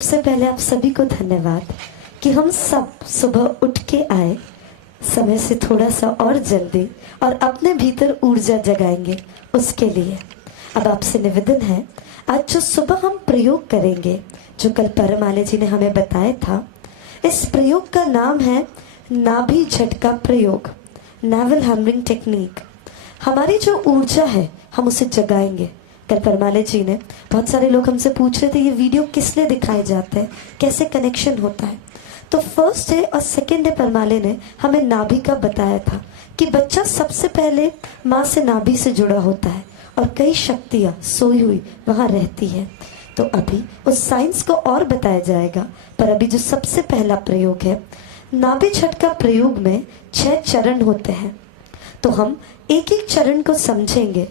सबसे पहले आप सभी को धन्यवाद कि हम सब सुबह उठ के आए समय से थोड़ा सा और जल्दी और अपने भीतर ऊर्जा जगाएंगे उसके लिए। अब आपसे निवेदन है, आज जो सुबह हम प्रयोग करेंगे जो कल परमाले जी ने हमें बताया था, इस प्रयोग का नाम है नाभि झटका प्रयोग, नावल हैमरिंग टेक्निक। हमारी जो ऊर्जा है हम उसे जगाएंगे। कल परमाले जी ने, बहुत सारे लोग हमसे पूछ रहे थे ये वीडियो किस लिए दिखाए जाते हैं, कैसे कनेक्शन होता है। तो फर्स्ट डे और सेकेंड डे परमाले ने हमें नाभि का बताया था कि बच्चा सबसे पहले माँ से नाभि से जुड़ा होता है और कई शक्तियाँ सोई हुई वहाँ रहती है। तो अभी उस साइंस को और बताया जाएगा, पर अभी जो सबसे पहला प्रयोग है नाभि झटका प्रयोग में 6 चरण होते हैं। तो हम एक एक चरण को समझेंगे।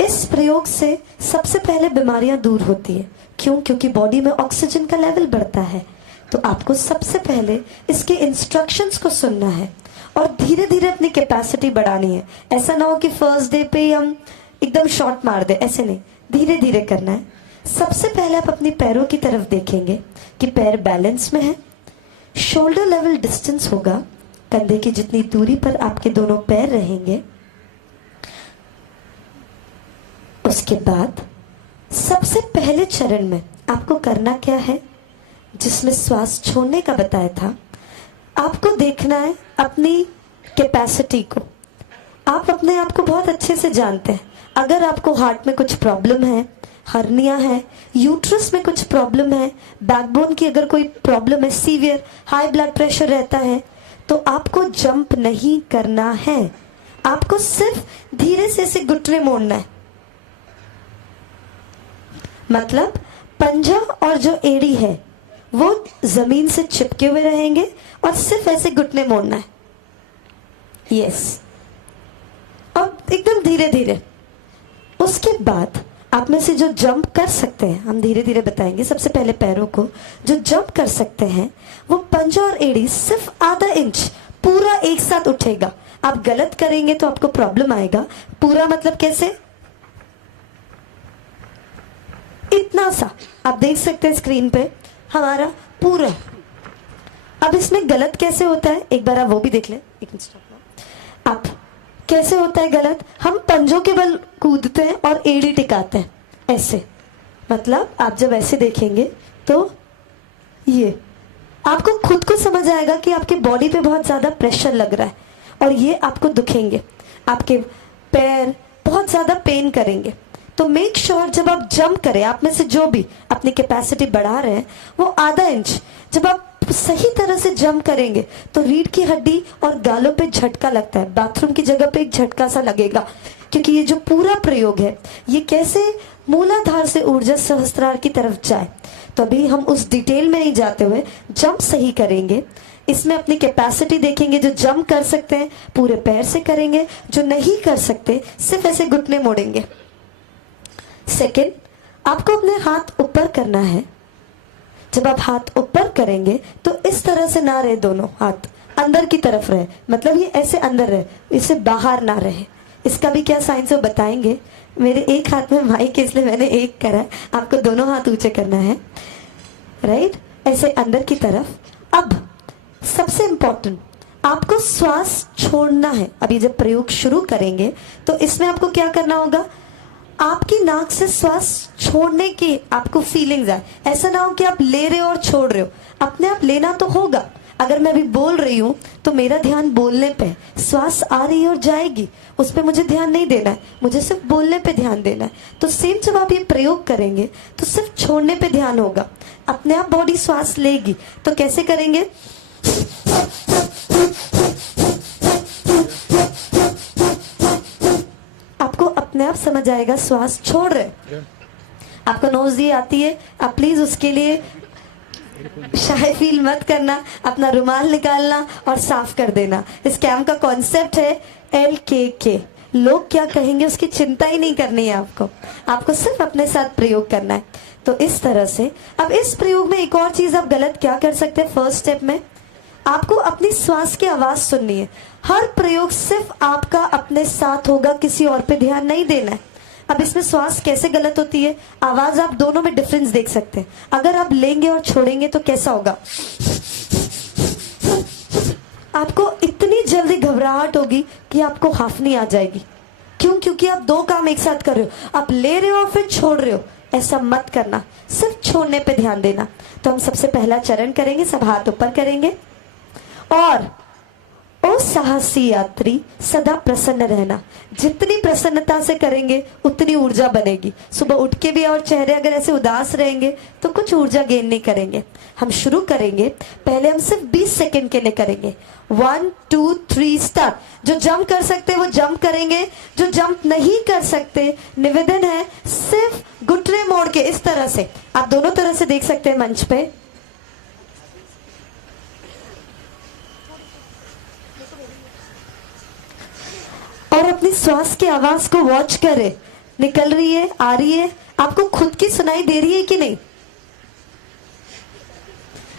इस प्रयोग से सबसे पहले बीमारियां दूर होती है। क्यों? क्योंकि बॉडी में ऑक्सीजन का लेवल बढ़ता है। तो आपको सबसे पहले इसके इंस्ट्रक्शंस को सुनना है और धीरे धीरे अपनी कैपेसिटी बढ़ानी है। ऐसा ना हो कि फर्स्ट डे पे हम एकदम शॉट मार दे, ऐसे नहीं, धीरे धीरे करना है। सबसे पहले आप अपनी पैरों की तरफ देखेंगे कि पैर बैलेंस में है, शोल्डर लेवल डिस्टेंस होगा, कंधे की जितनी दूरी पर आपके दोनों पैर रहेंगे। उसके बाद सबसे पहले चरण में आपको करना क्या है, जिसमें श्वास छोड़ने का बताया था, आपको देखना है अपनी कैपेसिटी को। आप अपने आप को बहुत अच्छे से जानते हैं। अगर आपको हार्ट में कुछ प्रॉब्लम है, हर्निया है, यूट्रस में कुछ प्रॉब्लम है, बैकबोन की अगर कोई प्रॉब्लम है, सीवियर हाई ब्लड प्रेशर रहता है, तो आपको जंप नहीं करना है। आपको सिर्फ धीरे से ऐसे घुटने मोड़ना है। मतलब पंजा और जो एड़ी है वो जमीन से चिपके हुए रहेंगे और सिर्फ ऐसे घुटने मोड़ना है। यस, अब एकदम धीरे धीरे। उसके बाद आप में से जो जंप कर सकते हैं, हम धीरे धीरे बताएंगे। सबसे पहले पैरों को जो जंप कर सकते हैं वो पंजा और एड़ी सिर्फ आधा इंच पूरा एक साथ उठेगा। आप गलत करेंगे तो आपको प्रॉब्लम आएगा। पूरा मतलब कैसे, इतना सा आप देख सकते हैं स्क्रीन पे हमारा पूरा। अब इसमें गलत कैसे होता है, एक बार आप वो भी देख लें। एक मिनट, आप कैसे होता है गलत, हम पंजों के बल कूदते हैं और एड़ी टिकाते हैं ऐसे। मतलब आप जब ऐसे देखेंगे तो ये आपको खुद को समझ आएगा कि आपके बॉडी पे बहुत ज्यादा प्रेशर लग रहा है और ये आपको दुखेंगे, आपके पैर बहुत ज्यादा पेन करेंगे। तो मेक श्योर जब आप जंप करें, आप में से जो भी अपनी कैपेसिटी बढ़ा रहे हैं वो आधा इंच जब आप सही तरह से जंप करेंगे तो रीढ़ की हड्डी और गालों पे झटका लगता है। बाथरूम की जगह पे एक झटका सा लगेगा, क्योंकि ये जो पूरा प्रयोग है ये कैसे मूलाधार से ऊर्जा सहस्त्रार की तरफ जाए। तो अभी हम उस डिटेल में नहीं जाते हुए जंप सही करेंगे। इसमें अपनी कैपेसिटी देखेंगे। जो जंप कर सकते हैं पूरे पैर से करेंगे, जो नहीं कर सकते सिर्फ ऐसे घुटने मोड़ेंगे। सेकेंड, आपको अपने हाथ ऊपर करना है। जब आप हाथ ऊपर करेंगे तो इस तरह से ना रहे, दोनों हाथ अंदर की तरफ रहे, मतलब ये ऐसे अंदर रहे, इसे बाहर ना रहे। इसका भी क्या साइंस है बताएंगे। मेरे एक हाथ में माइक है इसलिए मैंने एक करा है, आपको दोनों हाथ ऊंचे करना है, राइट, ऐसे अंदर की तरफ। अब सबसे इंपॉर्टेंट, आपको श्वास छोड़ना है। अभी जब प्रयोग शुरू करेंगे तो इसमें आपको क्या करना होगा, आपकी नाक से श्वास छोड़ने की आपको फीलिंग्स आए। ऐसा ना हो कि आप ले रहे हो और छोड़ रहे हो, अपने आप लेना तो होगा। अगर मैं अभी बोल रही हूँ तो मेरा ध्यान बोलने पे, श्वास आ रही है और जाएगी उस पर मुझे ध्यान नहीं देना है, मुझे सिर्फ बोलने पे ध्यान देना है। तो सेम जब आप ये प्रयोग करेंगे तो सिर्फ छोड़ने पे ध्यान होगा, अपने आप बॉडी श्वास लेगी। तो कैसे करेंगे, आपको अपने आप समझ आएगा श्वास छोड़ रहे। आपको नोज ये आती है, आप प्लीज उसके लिए शाय फील मत करना, अपना रुमाल निकालना और साफ कर देना। इस कैम्प का कॉन्सेप्ट है LKK, लोग क्या कहेंगे उसकी चिंता ही नहीं करनी है आपको सिर्फ अपने साथ प्रयोग करना है। तो इस तरह से अब इस प्रयोग में एक और चीज आप गलत क्या कर सकते हैं, फर्स्ट स्टेप में आपको अपनी श्वास की आवाज सुननी है। हर प्रयोग सिर्फ आपका अपने साथ होगा, किसी और पे ध्यान नहीं देना है। अब इसमें श्वास कैसे गलत होती है, आवाज आप दोनों में डिफरेंस देख सकते हैं। अगर आप लेंगे और छोड़ेंगे तो कैसा होगा, आपको इतनी जल्दी घबराहट होगी कि आपको हाफनी आ जाएगी। क्यों? क्योंकि आप दो काम एक साथ कर रहे हो, आप ले रहे हो और फिर छोड़ रहे हो। ऐसा मत करना, सिर्फ छोड़ने पे ध्यान देना। तो हम सबसे पहला चरण करेंगे, सब हाथ ऊपर करेंगे और ओ साहसी यात्री सदा प्रसन्न रहना। जितनी प्रसन्नता से करेंगे उतनी ऊर्जा बनेगी। सुबह उठ के भी और चेहरे अगर ऐसे उदास रहेंगे तो कुछ ऊर्जा गेन नहीं करेंगे। हम शुरू करेंगे, पहले हम सिर्फ 20 सेकंड के लिए करेंगे। 1 2 3 स्टार्ट। जो जंप कर सकते वो जंप करेंगे, जो जंप नहीं कर सकते निवेदन है सिर्फ घुटने मोड़ के इस तरह से, आप दोनों तरह से देख सकते हैं मंच पे। और अपनी श्वास की आवाज को वॉच करें, निकल रही है, आ रही है, आपको खुद की सुनाई दे रही है कि नहीं?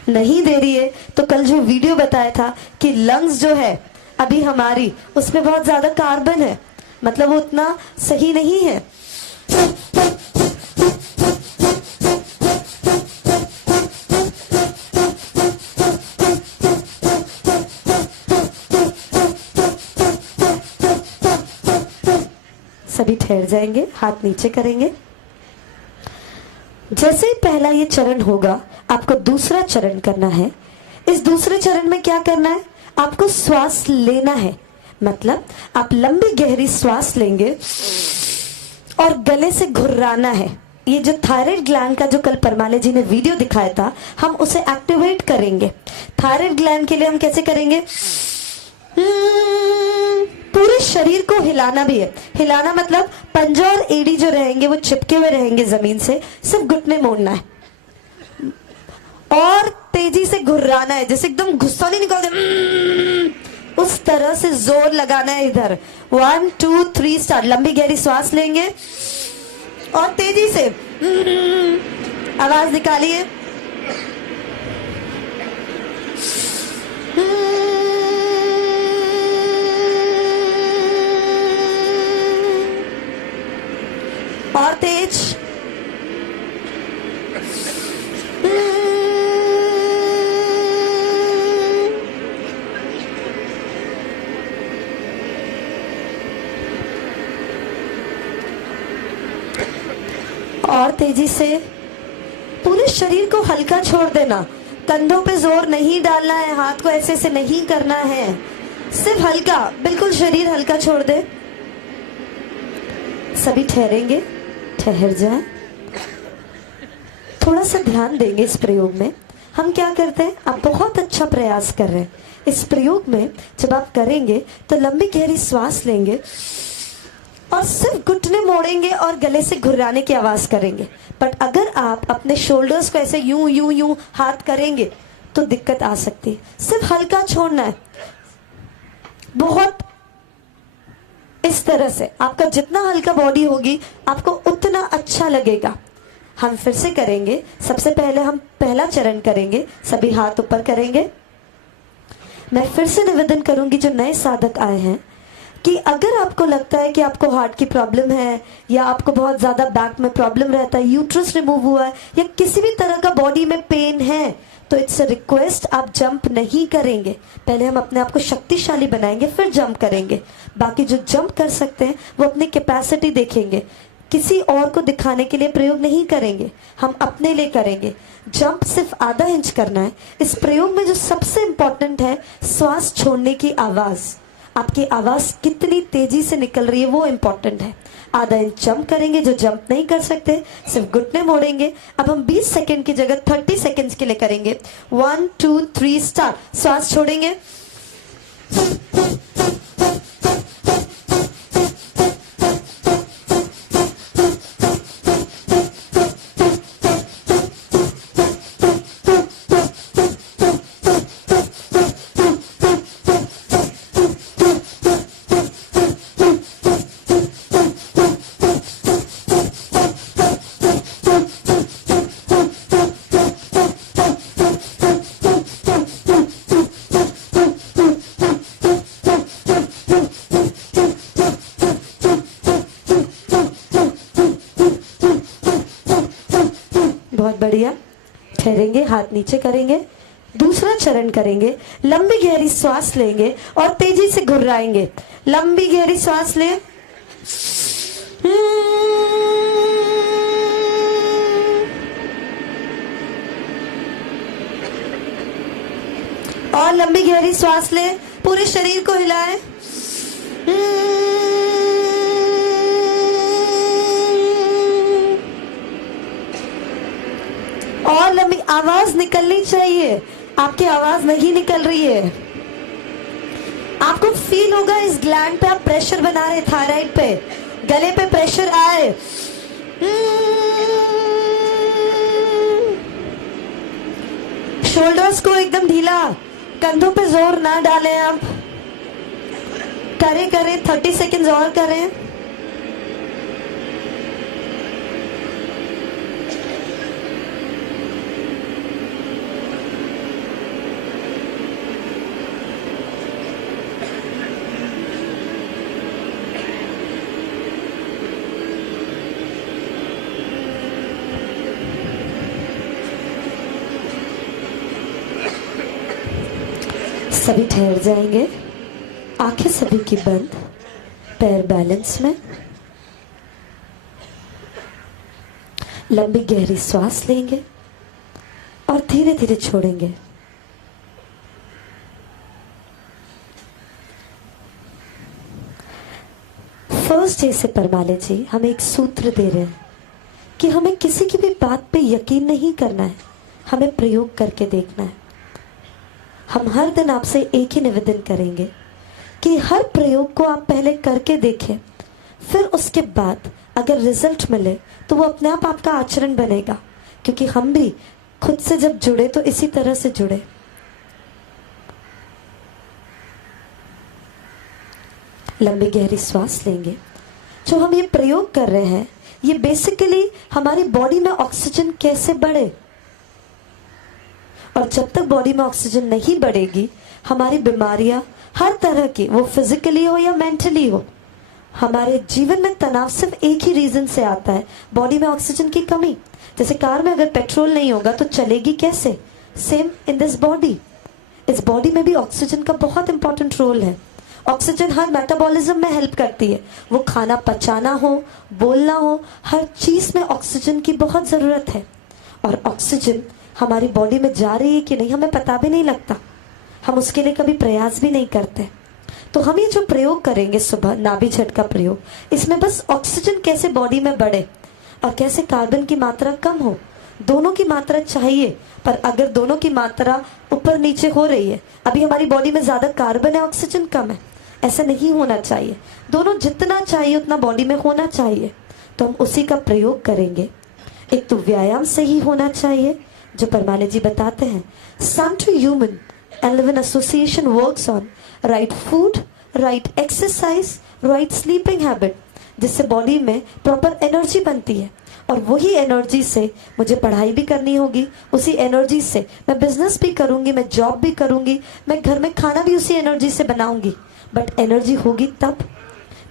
नहीं दे रही है तो कल जो वीडियो बताया था कि लंग्स जो है अभी हमारी, उसमें बहुत ज्यादा कार्बन है, मतलब वो उतना सही नहीं है। सभी ठहर जाएंगे, हाथ नीचे करेंगे। जैसे ही पहला ये चरण होगा, आपको दूसरा चरण करना है। इस दूसरे चरण में क्या करना है, आपको श्वास लेना है। मतलब आप लंबी गहरी श्वास लेंगे और गले से घुर्राना है। ये जो थायराइड ग्लैंड का जो कल परमाले जी ने वीडियो दिखाया था, हम उसे एक्टिवेट करेंगे। थायराइड ग्लैंड के लिए हम कैसे करेंगे, पूरे शरीर को हिलाना भी है। हिलाना मतलब पंजा और एड़ी जो रहेंगे वो चिपके हुए रहेंगे जमीन से, सिर्फ घुटने मोड़ना है और तेजी से घुर्राना है, जैसे एकदम गुस्सा नहीं निकालते, उस तरह से जोर लगाना है इधर। 1 2 3 स्टार्ट। लंबी गहरी श्वास लेंगे और तेजी से आवाज निकालिए। और तेज। और तेजी से पूरे शरीर को हल्का छोड़ देना, कंधों पे जोर नहीं डालना है, हाथ को ऐसे से नहीं करना है, सिर्फ हल्का, बिल्कुल शरीर हल्का छोड़ दे। सभी ठहरेंगे, ठहर जाए, थोड़ा सा ध्यान देंगे इस प्रयोग में। हम क्या करते हैं, आप बहुत अच्छा प्रयास कर रहे हैं। इस प्रयोग में जब आप करेंगे तो लंबी गहरी श्वास लेंगे और सिर्फ घुटने मोड़ेंगे और गले से घुर्राने की आवाज करेंगे। बट अगर आप अपने शोल्डर्स को ऐसे यूं यूं यूं हाथ करेंगे तो दिक्कत आ सकती है। सिर्फ हल्का छोड़ना है, बहुत इस तरह से। आपका जितना हल्का बॉडी होगी आपको उतना अच्छा लगेगा। हम फिर से करेंगे। सबसे पहले हम पहला चरण करेंगे, सभी हाथ ऊपर करेंगे। मैं फिर से निवेदन करूंगी जो नए साधक आए हैं कि अगर आपको लगता है कि आपको हार्ट की प्रॉब्लम है या आपको बहुत ज्यादा बैक में प्रॉब्लम रहता है, यूट्रस रिमूव हुआ है या किसी भी तरह का बॉडी में पेन है, तो इट्स अ रिक्वेस्ट, आप जंप नहीं करेंगे। पहले हम अपने आप को शक्तिशाली बनाएंगे फिर जंप करेंगे। बाकी जो जंप कर सकते हैं वो अपनी कैपेसिटी देखेंगे, किसी और को दिखाने के लिए प्रयोग नहीं करेंगे, हम अपने लिए करेंगे। जंप सिर्फ आधा इंच करना है। इस प्रयोग में जो सबसे इंपॉर्टेंट है, श्वास छोड़ने की आवाज, आपकी आवाज कितनी तेजी से निकल रही है वो इंपॉर्टेंट है। आधा इंच जंप करेंगे, जो जंप नहीं कर सकते सिर्फ घुटने मोड़ेंगे। अब हम 20 सेकंड की जगह 30 सेकंड्स के लिए करेंगे। 1 2 3 स्टार्ट। श्वास छोड़ेंगे, करेंगे, हाथ नीचे करेंगे, दूसरा चरण करेंगे, लंबी गहरी श्वास लेंगे और तेजी से घुर्राएंगे। लंबी गहरी श्वास ले, और लंबी गहरी श्वास ले, पूरे शरीर को हिलाएं। और लंबी आवाज निकलनी चाहिए, आपकी आवाज नहीं निकल रही है। आपको फील होगा इस ग्लैंड पे आप प्रेशर बना रहे, थायराइड पे, गले पे प्रेशर आए। शोल्डर्स को एकदम ढीला, कंधों पे जोर ना डालें। आप करें 30 सेकेंड्स और करें। सभी ठहर जाएंगे, आंखें सभी की बंद, पैर बैलेंस में। लंबी गहरी श्वास लेंगे और धीरे धीरे छोड़ेंगे। फर्स्ट डे से परमाले जी हमें एक सूत्र दे रहे हैं कि हमें किसी की भी बात पे यकीन नहीं करना है, हमें प्रयोग करके देखना है। हम हर दिन आपसे एक ही निवेदन करेंगे कि हर प्रयोग को आप पहले करके देखें, फिर उसके बाद अगर रिजल्ट मिले तो वो अपने आप आपका आचरण बनेगा, क्योंकि हम भी खुद से जब जुड़े तो इसी तरह से जुड़े। लंबी गहरी श्वास लेंगे। जो हम ये प्रयोग कर रहे हैं ये बेसिकली हमारी बॉडी में ऑक्सीजन कैसे बढ़े, और जब तक बॉडी में ऑक्सीजन नहीं बढ़ेगी हमारी बीमारियां हर तरह की, वो फिजिकली हो या मेंटली हो, हमारे जीवन में तनाव सिर्फ एक ही रीजन से आता है, बॉडी में ऑक्सीजन की कमी। जैसे कार में अगर पेट्रोल नहीं होगा तो चलेगी कैसे, सेम इन दिस बॉडी। इस बॉडी में भी ऑक्सीजन का बहुत इंपॉर्टेंट रोल है। ऑक्सीजन हर मेटाबॉलिज्म में हेल्प करती है, वो खाना पचाना हो, बोलना हो, हर चीज में ऑक्सीजन की बहुत जरूरत है। और ऑक्सीजन हमारी बॉडी में जा रही है कि नहीं हमें पता भी नहीं लगता, हम उसके लिए कभी प्रयास भी नहीं करते। तो हम ये जो प्रयोग करेंगे सुबह, नाभि झटका प्रयोग, इसमें बस ऑक्सीजन कैसे बॉडी में बढ़े और कैसे कार्बन की मात्रा कम हो। दोनों की मात्रा चाहिए, पर अगर दोनों की मात्रा ऊपर नीचे हो रही है, अभी हमारी बॉडी में ज्यादा कार्बन है, ऑक्सीजन कम है, ऐसा नहीं होना चाहिए। दोनों जितना चाहिए उतना बॉडी में होना चाहिए। तो हम उसी का प्रयोग करेंगे। एक तो व्यायाम सही होना चाहिए, जो परमाले जी बताते हैं, sun to human and live in association works on right food, right exercise, right sleeping habit, जिससे बॉडी में प्रॉपर एनर्जी बनती है। और वही एनर्जी से मुझे पढ़ाई भी करनी होगी, उसी एनर्जी से मैं बिजनेस भी करूंगी, मैं जॉब भी करूंगी, मैं घर में खाना भी उसी एनर्जी से बनाऊंगी। बट एनर्जी होगी तब।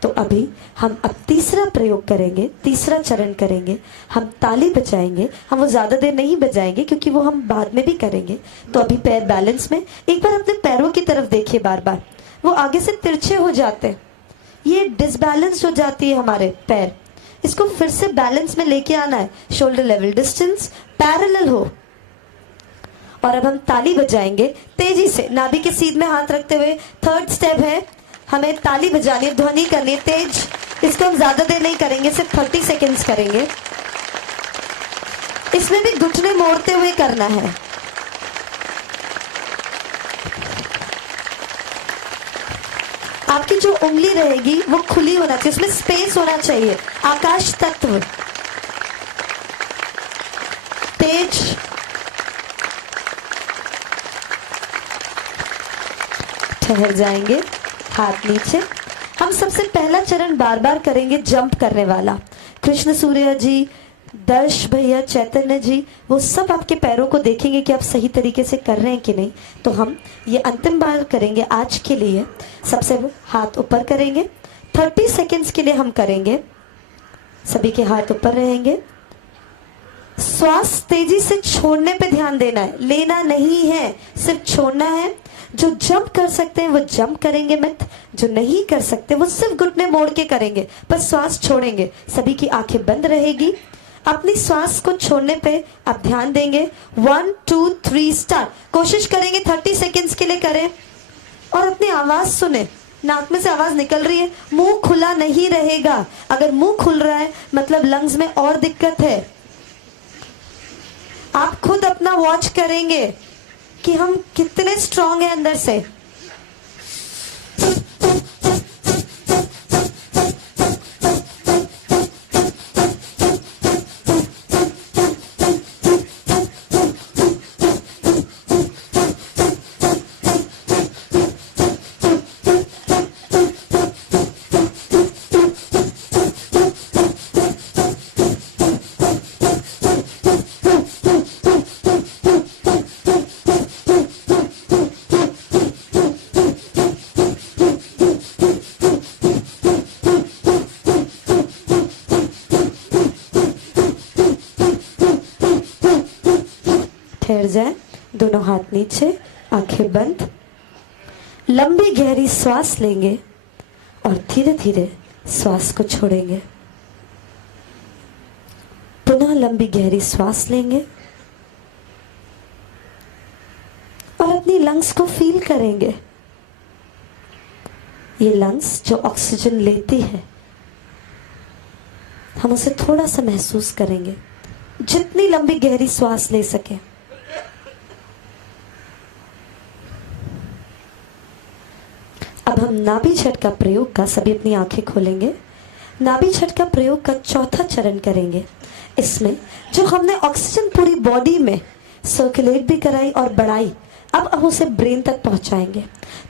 तो अभी हम अब तीसरा प्रयोग करेंगे, तीसरा चरण करेंगे। हम ताली बजाएंगे, हम वो ज्यादा देर नहीं बजाएंगे क्योंकि वो हम बाद में भी करेंगे। तो अभी पैर बैलेंस में, एक बार अपने पैरों की तरफ देखिए, बार बार वो आगे से तिरछे हो जाते हैं, ये डिसबैलेंस हो जाती है हमारे पैर, इसको फिर से बैलेंस में लेके आना है। शोल्डर लेवल डिस्टेंस पैरेलल हो। और अब हम ताली बजाएंगे तेजी से, नाभि के सीध में हाथ रखते हुए। थर्ड स्टेप है, हमें ताली बजानी है, ध्वनि करनी है तेज। इसको हम ज्यादा देर नहीं करेंगे, सिर्फ 30 सेकेंड्स करेंगे। इसमें भी घुटने मोड़ते हुए करना है। आपकी जो उंगली रहेगी वो खुली होना चाहिए, उसमें स्पेस होना चाहिए। आकाश तत्व, तेज, ठहर जाएंगे, हाथ नीचे। हम सबसे पहला चरण बार बार करेंगे जंप करने वाला। कृष्ण सूर्य जी, दर्श भैया, चैतन्य जी, वो सब आपके पैरों को देखेंगे कि आप सही तरीके से कर रहे हैं कि नहीं। तो हम ये अंतिम बार करेंगे आज के लिए। सबसे हाथ ऊपर करेंगे, 30 सेकेंड्स के लिए हम करेंगे। सभी के हाथ ऊपर रहेंगे। श्वास तेजी से छोड़ने पे ध्यान देना है, लेना नहीं है, सिर्फ छोड़ना है। जो जंप कर सकते हैं वो जंप करेंगे मत, जो नहीं कर सकते वो सिर्फ घुटने मोड़ के करेंगे, पर श्वास छोड़ेंगे। सभी की आंखें बंद रहेगी। अपनी श्वास को छोड़ने पे आप ध्यान देंगे। 1 2 3 स्टार्ट। कोशिश करेंगे 30 सेकेंड्स के लिए करें और अपनी आवाज सुने। नाक में से आवाज निकल रही है, मुंह खुला नहीं रहेगा। अगर मुंह खुल रहा है मतलब लंग्स में और दिक्कत है। आप खुद अपना वॉच करेंगे कि हम कितने स्ट्रांग हैं अंदर से। ठहर जाए, दोनों हाथ नीचे, आंखें बंद। लंबी गहरी श्वास लेंगे और धीरे धीरे श्वास को छोड़ेंगे। पुनः लंबी गहरी श्वास लेंगे और अपनी लंग्स को फील करेंगे। ये लंग्स जो ऑक्सीजन लेती है, हम उसे थोड़ा सा महसूस करेंगे, जितनी लंबी गहरी श्वास ले सके। अब हम नाभि झटका प्रयोग का, सभी अपनी आंखें खोलेंगे, नाभि झटका प्रयोग का चौथा चरण करेंगे। इसमें जो हमने ऑक्सीजन पूरी बॉडी में सर्कुलेट भी कराई और बढ़ाई, अब हम उसे ब्रेन तक पहुंचाएंगे।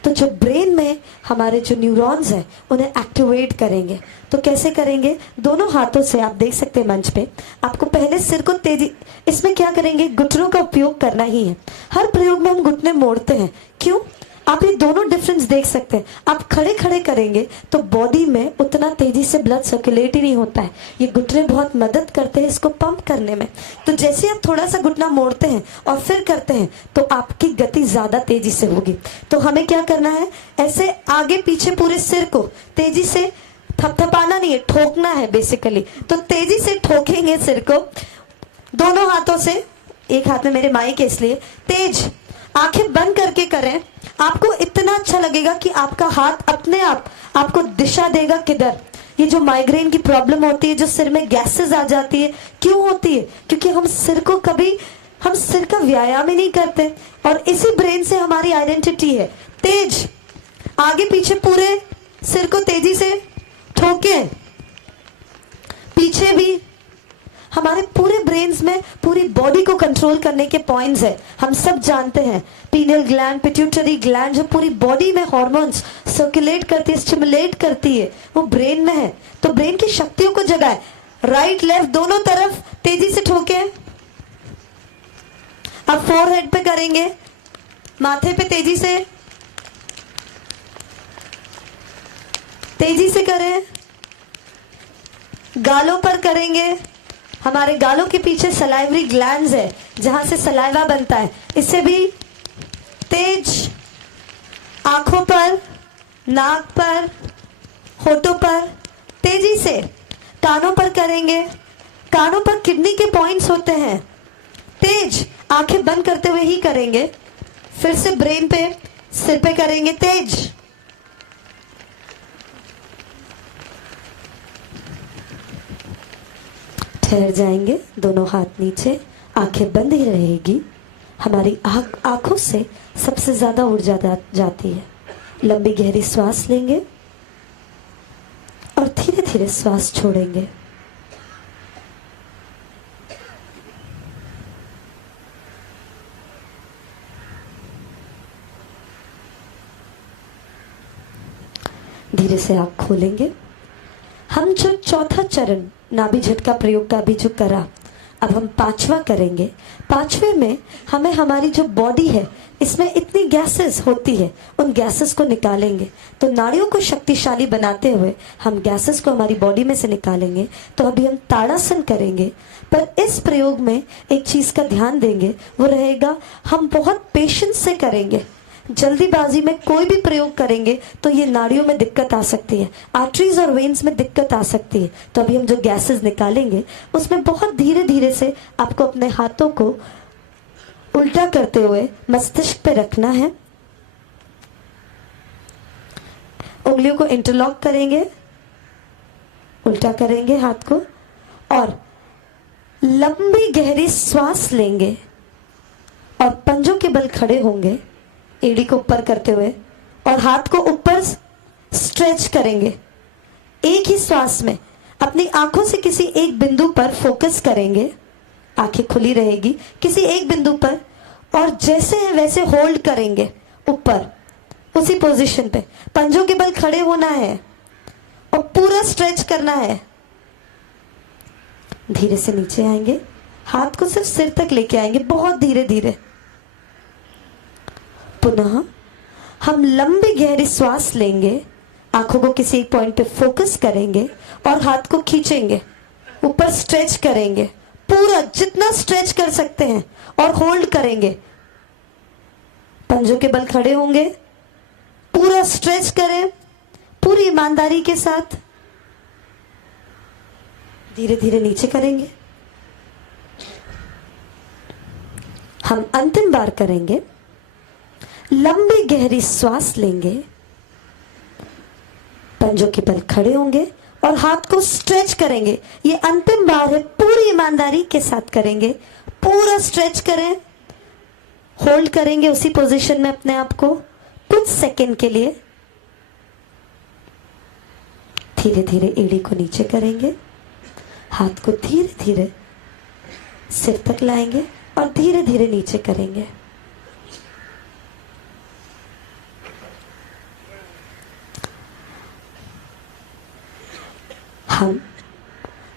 तो जो ब्रेन में हमारे जो न्यूरॉन्स हैं उन्हें एक्टिवेट करेंगे। तो कैसे करेंगे? दोनों हाथों से, आप देख सकते हैं मंच पे, आपको पहले सिर को तेजी, इसमें क्या करेंगे, घुटनों का उपयोग करना ही है। हर प्रयोग में हम घुटने मोड़ते हैं, क्यों? आप ये दोनों डिफरेंस देख सकते हैं। आप खड़े खड़े करेंगे तो बॉडी में उतना तेजी से ब्लड सर्कुलेट ही नहीं होता है। ये घुटने बहुत मदद करते हैं इसको पंप करने में। तो जैसे आप थोड़ा सा घुटना मोड़ते हैं और फिर करते हैं तो आपकी गति ज्यादा तेजी से होगी। तो हमें क्या करना है, ऐसे आगे पीछे पूरे सिर को तेजी से थपथपाना नहीं है, ठोकना है बेसिकली। तो तेजी से ठोकेंगे सिर को दोनों हाथों से, एक हाथ में मेरे माइक है इसलिए तेज, आंखें बंद करके करें। आपको इतना अच्छा लगेगा कि आपका हाथ अपने आप आपको दिशा देगा किधर। ये जो माइग्रेन की प्रॉब्लम होती है, जो सिर में गैसेस आ जाती है, क्यों होती है? क्योंकि हम सिर का व्यायाम ही नहीं करते। और इसी ब्रेन से हमारी आइडेंटिटी है। तेज, आगे पीछे पूरे सिर को तेजी से ठोके, पीछे भी। हमारे पूरे ब्रेन्स में पूरी बॉडी को कंट्रोल करने के पॉइंट्स है, हम सब जानते हैं। पीनियल ग्लैंड, पिट्यूटरी ग्लैंड, जो पूरी बॉडी में हार्मोन्स सर्कुलेट करती है, स्टिमुलेट करती है, वो ब्रेन में है। तो ब्रेन की शक्तियों को जगाए। राइट लेफ्ट दोनों तरफ तेजी से ठोके। अब फोरहेड पे करेंगे, माथे पे तेजी से करें। गालों पर करेंगे। हमारे गालों के पीछे सलाइवरी ग्लैंड्स है जहां से सलाइवा बनता है, इससे भी तेज। आंखों पर, नाक पर, होठों पर तेजी से। कानों पर करेंगे, कानों पर किडनी के पॉइंट्स होते हैं, तेज। आंखें बंद करते हुए ही करेंगे। फिर से ब्रेन पे, सिर पे करेंगे, तेज। ठहर जाएंगे, दोनों हाथ नीचे, आंखें बंद ही रहेगी। हमारी आंखों से सबसे ज्यादा ऊर्जा जाती है। लंबी गहरी श्वास लेंगे और धीरे धीरे श्वास छोड़ेंगे। धीरे से आंख खोलेंगे। हम जो चौथा चरण नाभि झटका प्रयोग का भी जो करा, अब हम पांचवा करेंगे। पांचवे में हमें हमारी जो बॉडी है इसमें इतनी गैसेस होती है, उन गैसेस को निकालेंगे। तो नाड़ियों को शक्तिशाली बनाते हुए हम गैसेस को हमारी बॉडी में से निकालेंगे। तो अभी हम ताड़ासन करेंगे, पर इस प्रयोग में एक चीज का ध्यान देंगे, वो रहेगा हम बहुत पेशेंस से करेंगे। जल्दीबाजी में कोई भी प्रयोग करेंगे तो ये नाड़ियों में दिक्कत आ सकती है, आर्टरीज और वेन्स में दिक्कत आ सकती है। तो अभी हम जो गैसेस निकालेंगे उसमें बहुत धीरे धीरे से आपको अपने हाथों को उल्टा करते हुए मस्तिष्क पे रखना है। उंगलियों को इंटरलॉक करेंगे, उल्टा करेंगे हाथ को और लंबी गहरी श्वास लेंगे और पंजों के बल खड़े होंगे, एड़ी को ऊपर करते हुए, और हाथ को ऊपर स्ट्रेच करेंगे। एक ही श्वास में अपनी आंखों से किसी एक बिंदु पर फोकस करेंगे, आंखें खुली रहेगी किसी एक बिंदु पर, और जैसे है वैसे होल्ड करेंगे ऊपर उसी पोजीशन पे। पंजों के बल खड़े होना है और पूरा स्ट्रेच करना है। धीरे से नीचे आएंगे, हाथ को सिर्फ सिर तक लेके आएंगे, बहुत धीरे धीरे। पुनः हम लंबी गहरी श्वास लेंगे, आंखों को किसी एक पॉइंट पे फोकस करेंगे और हाथ को खींचेंगे, ऊपर स्ट्रेच करेंगे, पूरा जितना स्ट्रेच कर सकते हैं, और होल्ड करेंगे। पंजों के बल खड़े होंगे, पूरा स्ट्रेच करें पूरी ईमानदारी के साथ। धीरे धीरे नीचे करेंगे। हम अंतिम बार करेंगे, लंबी गहरी श्वास लेंगे, पंजों के बल खड़े होंगे और हाथ को स्ट्रेच करेंगे। ये अंतिम बार है, पूरी ईमानदारी के साथ करेंगे। पूरा स्ट्रेच करें, होल्ड करेंगे उसी पोजीशन में अपने आप को कुछ सेकंड के लिए। धीरे धीरे एड़ी को नीचे करेंगे, हाथ को धीरे धीरे सिर तक लाएंगे और धीरे धीरे नीचे करेंगे। हम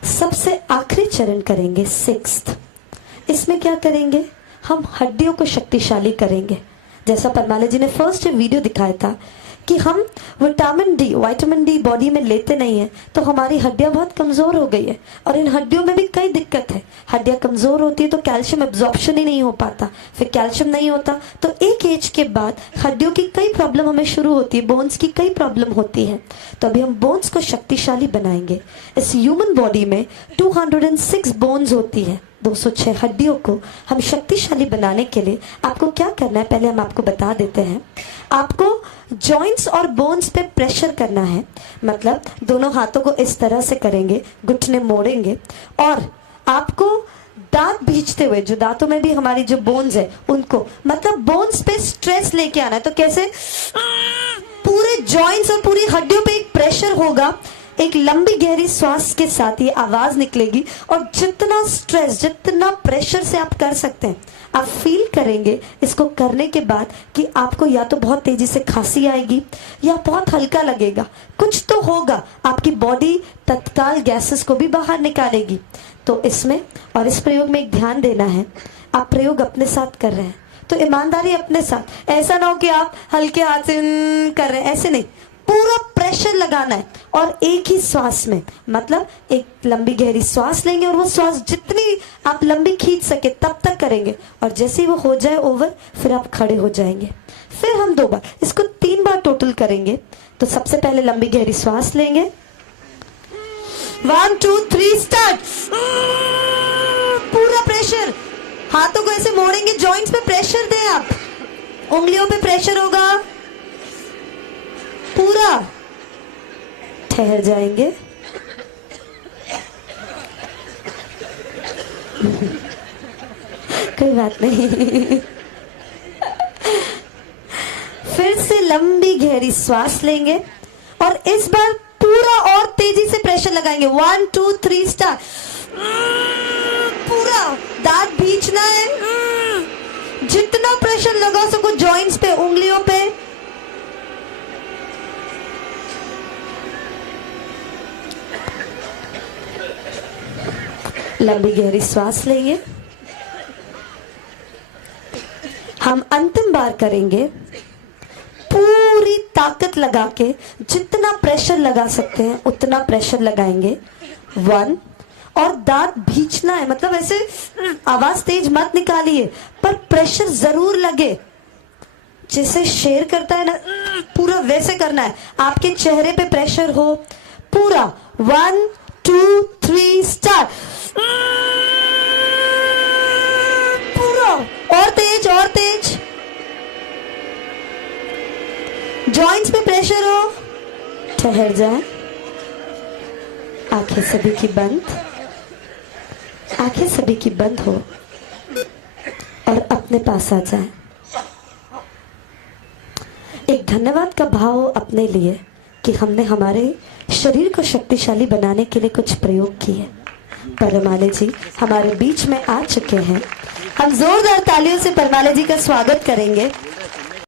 सबसे आखिरी चरण करेंगे, सिक्स्थ। इसमें क्या करेंगे, हम हड्डियों को शक्तिशाली करेंगे। जैसा परमाला जी ने फर्स्ट वीडियो दिखाया था कि हम विटामिन डी बॉडी में लेते नहीं है, तो हमारी हड्डियां बहुत कमजोर हो गई है। और इन हड्डियों में भी कई दिक्कत है। हड्डियां कमजोर होती है तो कैल्शियम एब्जॉर्प्शन ही नहीं हो पाता, फिर कैल्शियम नहीं होता तो एक एज के बाद हड्डियों की कई प्रॉब्लम हमें शुरू होती है, बोन्स की कई प्रॉब्लम होती है। तो अभी हम बोन्स को शक्तिशाली बनाएंगे। इस ह्यूमन बॉडी में 206 बोन्स होती है, 206 हड्डियों को हम शक्तिशाली बनाने के लिए आपको क्या करना है, पहले हम आपको बता देते हैं। आपको जॉइंट्स और बोन्स पे प्रेशर करना है, मतलब दोनों हाथों को इस तरह से करेंगे, घुटने मोड़ेंगे और आपको दांत भींचते हुए, जो दांतों में भी हमारी जो बोन्स है उनको, मतलब बोन्स पे स्ट्रेस लेके आना है। तो कैसे, पूरे जॉइंट्स और पूरी हड्डियों पे एक प्रेशर होगा। एक लंबी गहरी श्वास के साथ ये आवाज निकलेगी और जितना स्ट्रेस, जितना प्रेशर से आप कर सकते हैं आप फील करेंगे। इसको करने के बाद कि आपको या तो बहुत तेजी से खांसी आएगी या बहुत हल्का लगेगा, कुछ तो होगा। आपकी बॉडी तत्काल गैसेस को भी बाहर निकालेगी। तो इसमें और इस प्रयोग में एक ध्यान देना है, आप प्रयोग अपने साथ कर रहे हैं तो ईमानदारी अपने साथ। ऐसा ना हो कि आप हल्के हाथ से कर रहे हैं, ऐसे नहीं, पूरा प्रेशर लगाना है और एक ही श्वास में, मतलब एक लंबी गहरी श्वास लेंगे और वो श्वास जितनी आप लंबी खींच सके तब तक करेंगे। और जैसे ही वो हो जाए ओवर, फिर आप खड़े हो जाएंगे। फिर हम 2 बार, इसको 3 बार टोटल करेंगे। तो सबसे पहले लंबी गहरी श्वास लेंगे, 1 2 3 स्टार्ट। पूरा प्रेशर, हाथों को ऐसे मोड़ेंगे, जॉइंट्स पे प्रेशर दें आप, उंगलियों पे प्रेशर होगा, पूरा ठहर जाएंगे। कोई बात नहीं। फिर से लंबी गहरी श्वास लेंगे और इस बार पूरा और तेजी से प्रेशर लगाएंगे। 1 2 3 स्टार्ट। पूरा दांत भींचना है, जितना प्रेशर लगा सको जॉइंट्स पे, उंगलियों पे। लंबी गहरी श्वास लेंगे, हम अंतिम बार करेंगे। पूरी ताकत लगा के जितना प्रेशर लगा सकते हैं उतना प्रेशर लगाएंगे। 1 और दांत भींचना है, मतलब ऐसे आवाज तेज मत निकालिए पर प्रेशर जरूर लगे। जैसे शेर करता है ना, पूरा वैसे करना है। आपके चेहरे पे प्रेशर हो पूरा। 1 2 3 स्टार्ट। पूरा और तेज और तेज। जॉइंट्स पे प्रेशर हो, ठहर जाए। आंखें सभी की बंद, आंखें सभी की बंद हो और अपने पास आ जाए। एक धन्यवाद का भाव हो अपने लिए कि हमने हमारे शरीर को शक्तिशाली बनाने के लिए कुछ प्रयोग किए। परमाले जी हमारे बीच में आ चुके हैं। हम जोरदार तालियों से परमाले जी का स्वागत करेंगे।